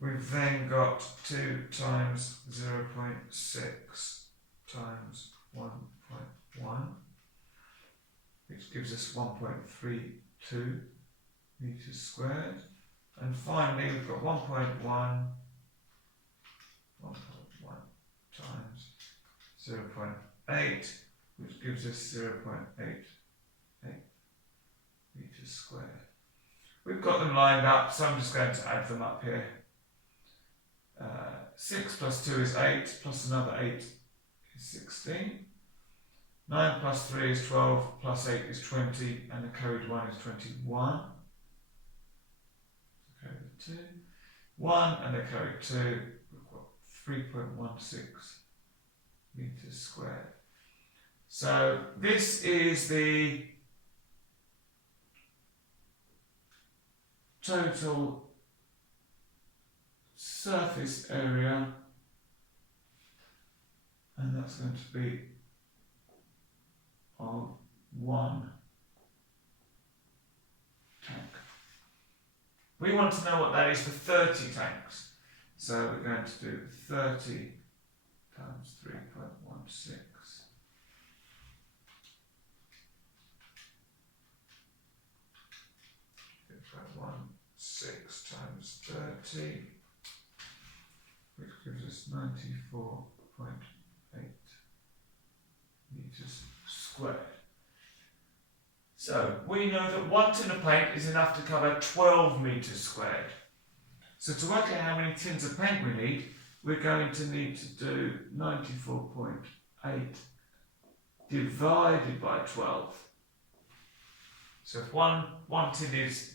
We've then got 2 times 0.6 times 1.1, which gives us 1.32 meters squared. And finally, we've got 1.1 times 0.8, which gives us 0.88 meters squared. We've got them lined up, so I'm just going to add them up here. 6 plus 2 is 8, plus another 8 is 16. 9 plus 3 is 12, plus 8 is 20, and the carried 1 is 21. Carried 2. 1 and the carried 2, we've got 3.16 meters squared. So this is the total surface area, and that's going to be of one tank. We want to know what that is for 30 tanks. So we're going to do 30 times 3.16. 3.16 times 30, which gives us 94.8 meters squared. So we know that 1 tin of paint is enough to cover 12 meters squared. So to work out how many tins of paint we need, we're going to need to do 94.8 divided by 12. So if one tin is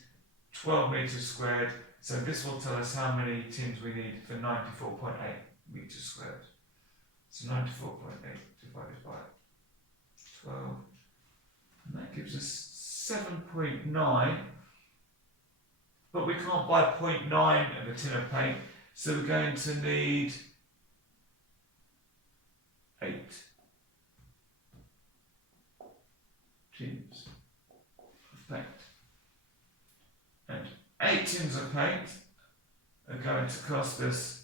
12 meters squared, so this will tell us how many tins we need for 94.8 meters squared. So 94.8 divided by 12, and that gives us 7.9, but we can't buy 0.9 of a tin of paint, so we're going to need 8 tins of paint. And 8 tins of paint are going to cost us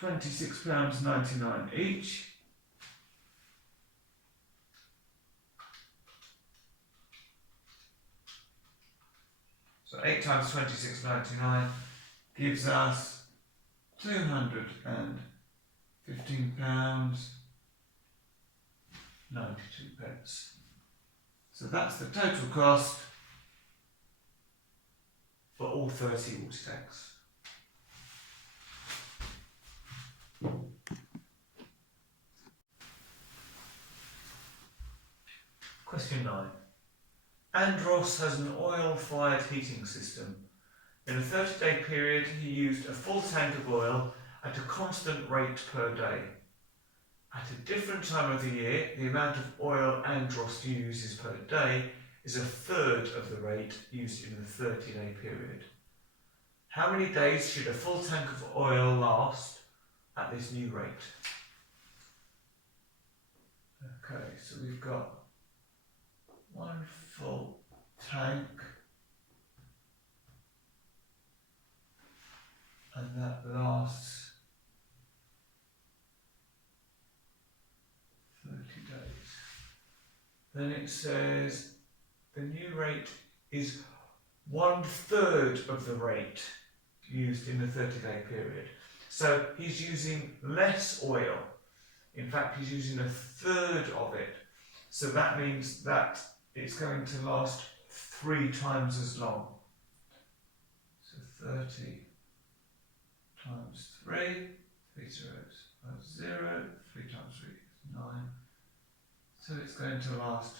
£26.99 each. So 8 times £26.99 gives us £215.92. So that's the total cost for all 30 water tanks. Question 9. Andros has an oil-fired heating system. In a 30-day period, he used a full tank of oil at a constant rate per day. At a different time of the year, the amount of oil Andros uses per day is a third of the rate used in the 30-day period. How many days should a full tank of oil last at this new rate? Okay, so we've got one full tank, and that lasts 30 days. Then it says the new rate is 1/3 of the rate used in the 30-day period. So he's using less oil. In fact, he's using a third of it. So that means that it's going to last 3 times as long. So 30 times 3, 3 zeros are 0, 3 times 3 is 9. So it's going to last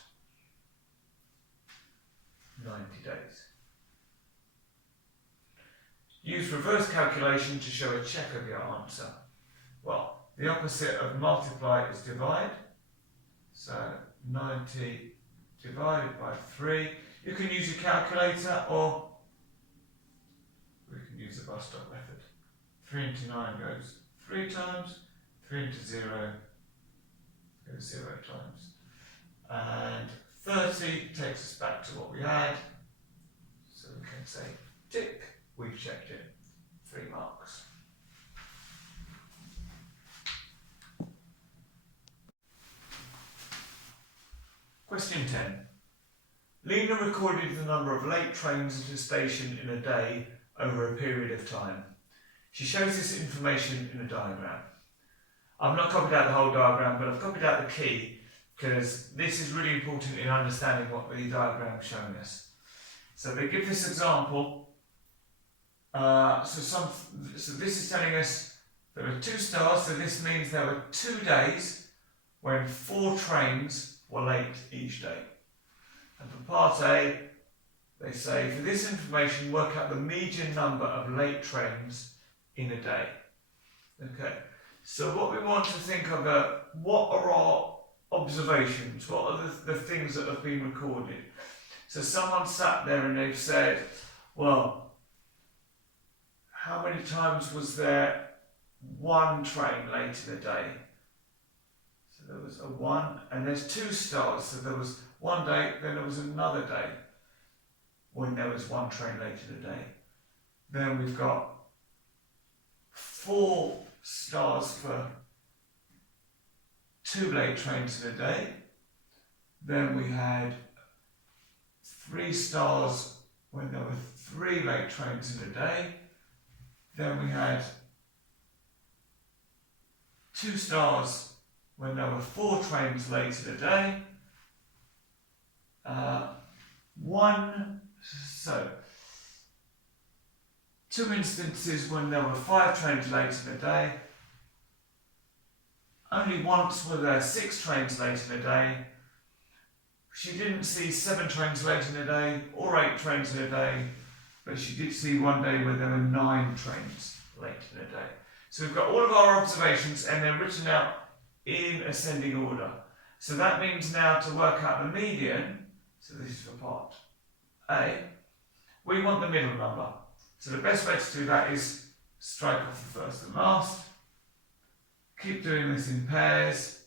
90 days. Use reverse calculation to show a check of your answer. Well, the opposite of multiply is divide. So 90 divided by 3. You can use your calculator or we can use the bus stop method. 3 into 9 goes 3 times, 3 into 0 goes 0 times. And 30 takes us back to what we had. So we can say tick, we've checked it. 3 marks. Question 10. Lena recorded the number of late trains at a station in a day over a period of time. She shows this information in a diagram. I've not copied out the whole diagram, but I've copied out the key because this is really important in understanding what the diagram is showing us. So they give this example. So this is telling us there are 2 stars, so this means there were 2 days when 4 trains were late each day. And for part A, they say, for this information, work out the median number of late trains in a day. Okay, so what we want to think of are, what are our observations? What are the things that have been recorded? So someone sat there and they've said, well, how many times was there 1 train late in a day? So there was a 1, and there's 2 stars. So there was 1 day, then there was another day when there was 1 train late in a day. Then we've got 4 stars for 2 late trains in a day. Then we had 3 stars when there were 3 late trains in a day. Then we had 2 stars when there were 4 trains late in a day. 2 instances when there were 5 trains late in a day. Only once were there 6 trains late in a day. She didn't see 7 trains late in a day or 8 trains in a day, but she did see 1 day where there were 9 trains late in a day. So we've got all of our observations and they're written out in ascending order. So that means now to work out the median, so this is for part A, we want the middle number. So the best way to do that is strike off the first and last. Keep doing this in pairs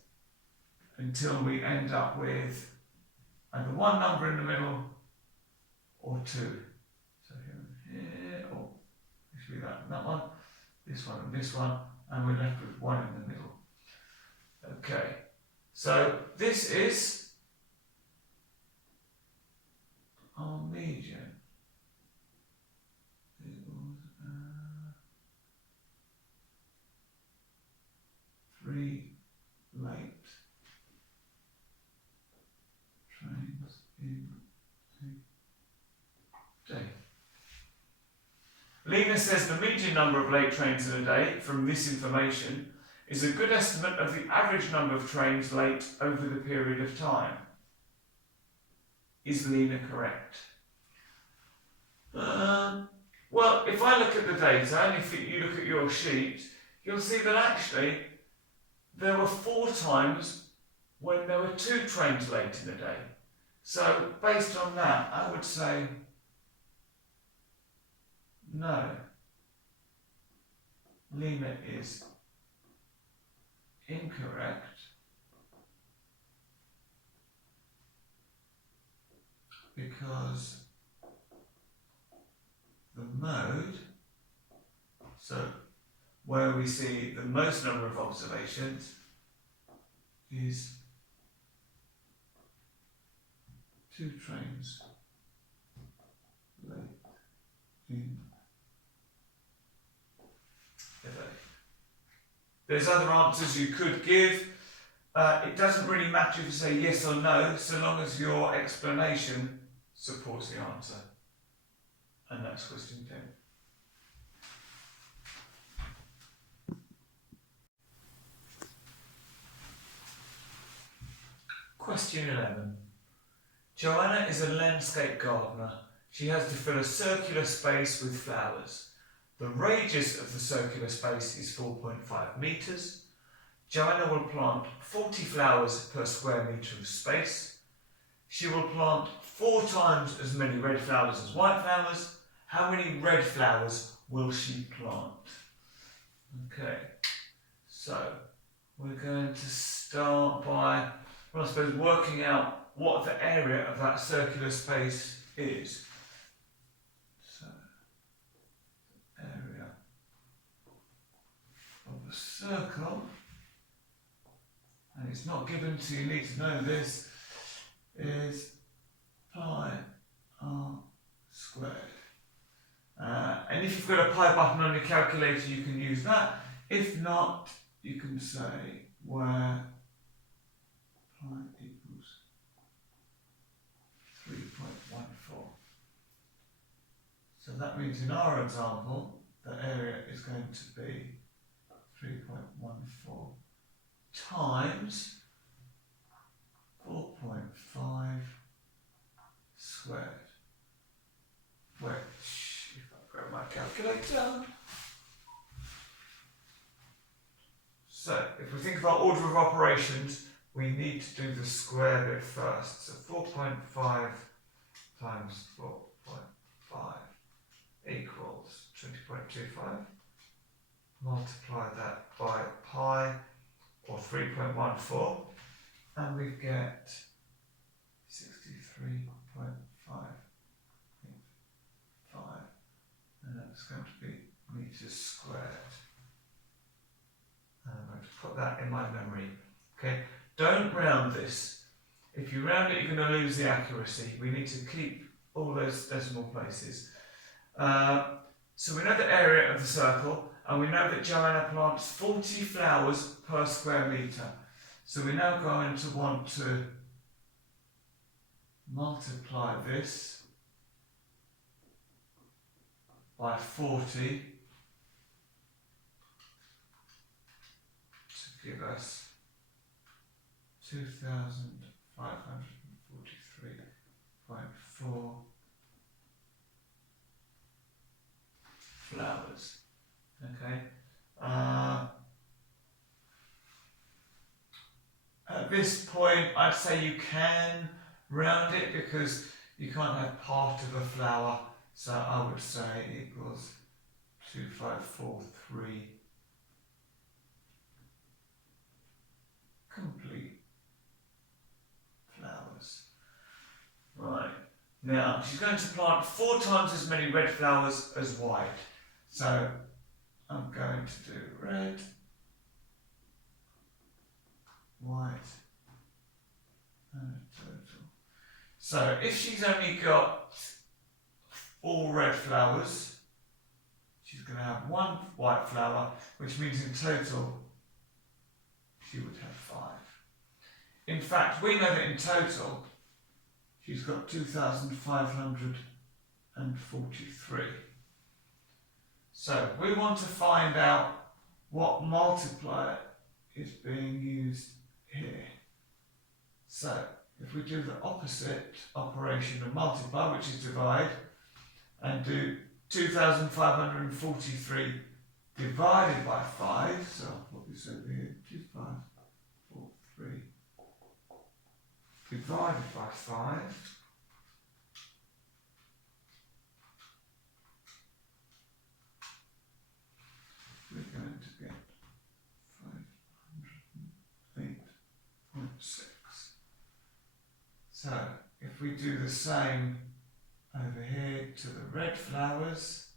until we end up with either 1 number in the middle or 2. So here, or it should be that one, this one and this one, and we're left with 1 in the middle. Okay, so this is our median. It was 3 late trains in a day. Lena says the median number of late trains in a day from this information is a good estimate of the average number of trains late over the period of time. Is Lena correct? Well, if I look at the data, and if you look at your sheet, you'll see that actually there were 4 times when there were 2 trains late in a day. So based on that, I would say no. Lena is incorrect because the mode, so where we see the most number of observations, is 2 trains late in There's other answers you could give. It doesn't really matter if you say yes or no, so long as your explanation supports the answer. And that's question 10. Question 11. Joanna is a landscape gardener. She has to fill a circular space with flowers. The radius of the circular space is 4.5 metres. Joanna will plant 40 flowers per square metre of space. She will plant 4 times as many red flowers as white flowers. How many red flowers will she plant? Okay, so we're going to start by, well, I suppose, working out what the area of that circular space is. So, area of a circle, and it's not given to you, you need to know this, is pi r squared. And if you've got a pi button on your calculator, you can use that. If not, you can say where pi equals 3.14. So that means in our example, the area is going to be 3.14 times 4.5 squared, which, if I grab my calculator, so if we think of our order of operations, we need to do the square bit first. So 4.5 times 4.5 equals 20.25. Multiply that by pi, or 3.14, and we get 63.5, and that's going to be meters squared. And I'm going to put that in my memory. Okay, don't round this. If you round it, you're going to lose the accuracy. We need to keep all those decimal places. So we know the area of the circle, and we know that Joanna plants 40 flowers per square metre. So we're now going to want to multiply this by 40 to give us 2,543.4 flowers. Okay. At this point, I'd say you can round it because you can't have part of a flower. So I would say equals 2543 complete flowers. Right. Now, she's going to plant 4 times as many red flowers as white. So I'm going to do red, white, and a total. So if she's only got 4 red flowers, she's going to have 1 white flower, which means in total she would have 5. In fact, we know that in total she's got 2,543. So we want to find out what multiplier is being used here. So if we do the opposite operation of multiply, which is divide, and do 2,543 divided by 5, so I'll put this over here, 2,543 divided by 5, we're going to get 508.6. So if we do the same over here to the red flowers,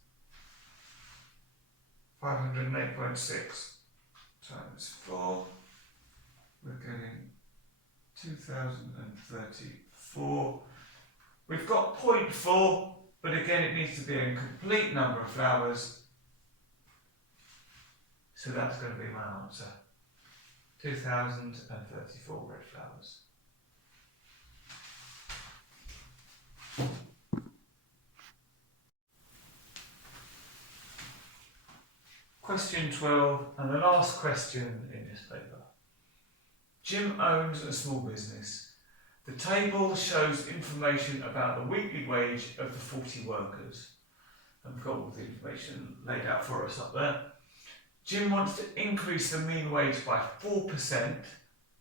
508.6 times 4, we're getting 2,034. We've got 0.4, but again it needs to be a complete number of flowers. So that's going to be my answer. 2,034 red flowers. Question 12, and the last question in this paper. Jim owns a small business. The table shows information about the weekly wage of the 40 workers. And we've got all the information laid out for us up there. Jim wants to increase the mean wage by 4%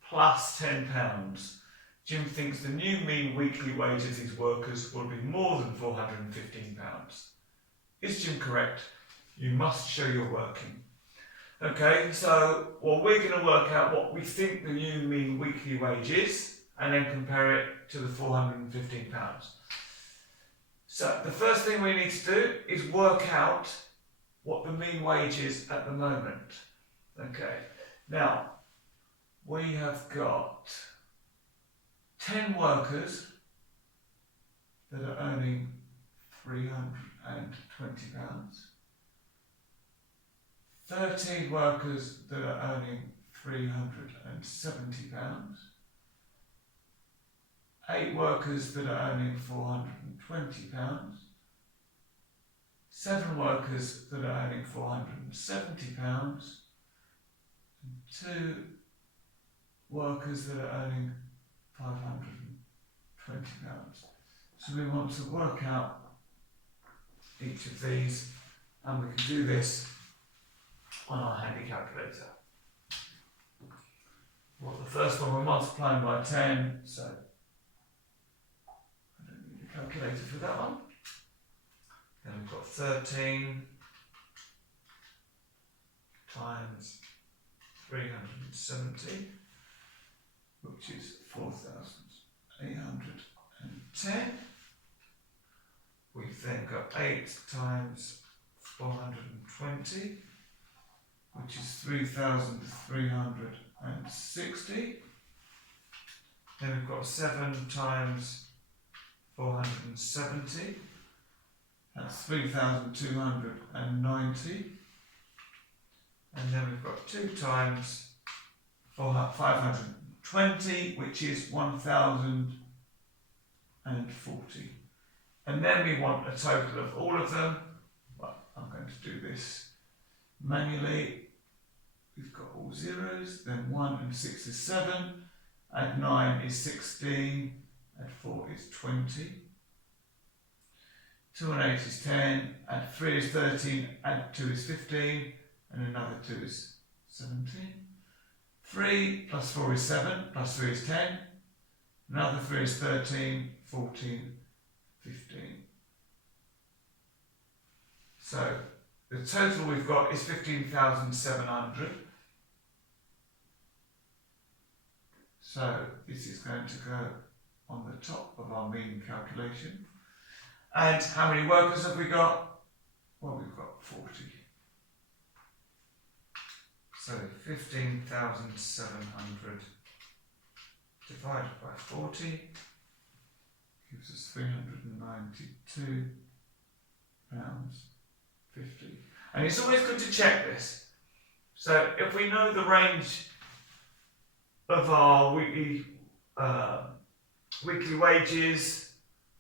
plus £10. Jim thinks the new mean weekly wage of these workers will be more than £415. Is Jim correct? You must show your working. Okay, so we're going to work out what we think the new mean weekly wage is and then compare it to the £415. So the first thing we need to do is work out what the mean wage is at the moment. Okay, now we have got 10 workers that are earning £320. 13 workers that are earning £370. 8 workers that are earning £420. 7 workers that are earning £470. And 2 workers that are earning £520. So we want to work out each of these, and we can do this on our handy calculator. Well, the first one we're multiplying by 10, so I don't need a calculator for that one. Then we've got 13 times 370, which is 4,810. We've then got 8 times 420, which is 3,360. Then we've got 7 times 470, that's 3,290. And then we've got 2 times 520, which is 1,040. And then we want a total of all of them. Well, I'm going to do this manually. We've got all zeros, then 1 and 6 is 7, add 9 is 16, add 4 is 20, 2 and 8 is 10, add 3 is 13, add 2 is 15, and another 2 is 17. 3 plus 4 is 7, plus 3 is 10, another 3 is 13, 14, 15. So the total we've got is 15,700. So this is going to go on the top of our mean calculation. And how many workers have we got? Well, we've got 40. So 15,700 divided by 40 gives us £392.50. And it's always good to check this. So if we know the range of our weekly wages,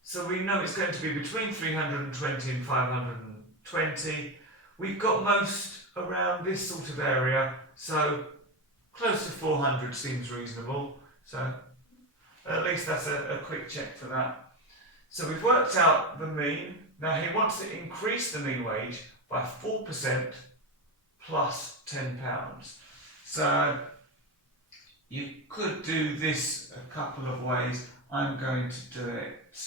so we know it's going to be between 320 and 520. We've got most around this sort of area, so close to 400 seems reasonable. So at least that's a quick check for that. So we've worked out the mean. Now he wants to increase the mean wage by 4% plus £10. So you could do this a couple of ways. I'm going to do it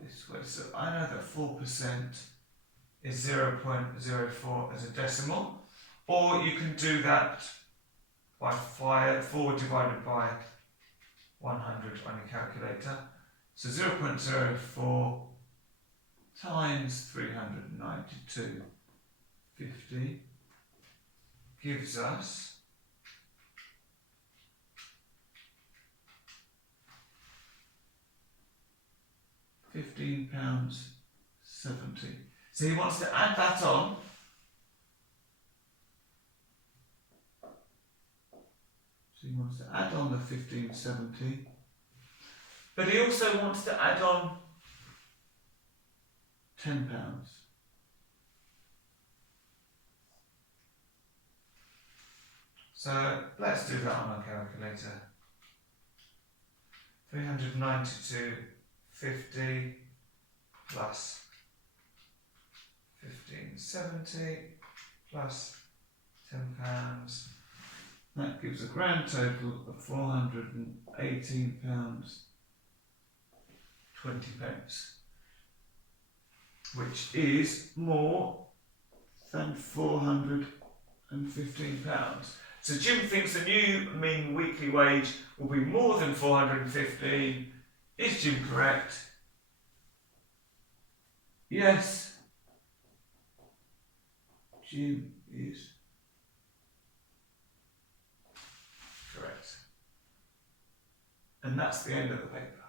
this way. So I know that 4% is 0.04 as a decimal, or you can do that by 4 divided by 100 on your calculator. So 0.04 times 392.50 gives us £15.70. So he wants to add that on So he wants to add on the 1570, but he also wants to add on £10. So let's do that on our calculator. 392.50 plus 1570 plus £10. That gives a grand total of £418.20, which is more than £415. So Jim thinks the new mean weekly wage will be more than 415. Is Jim correct? Yes. Jim is correct. And that's the end of the paper.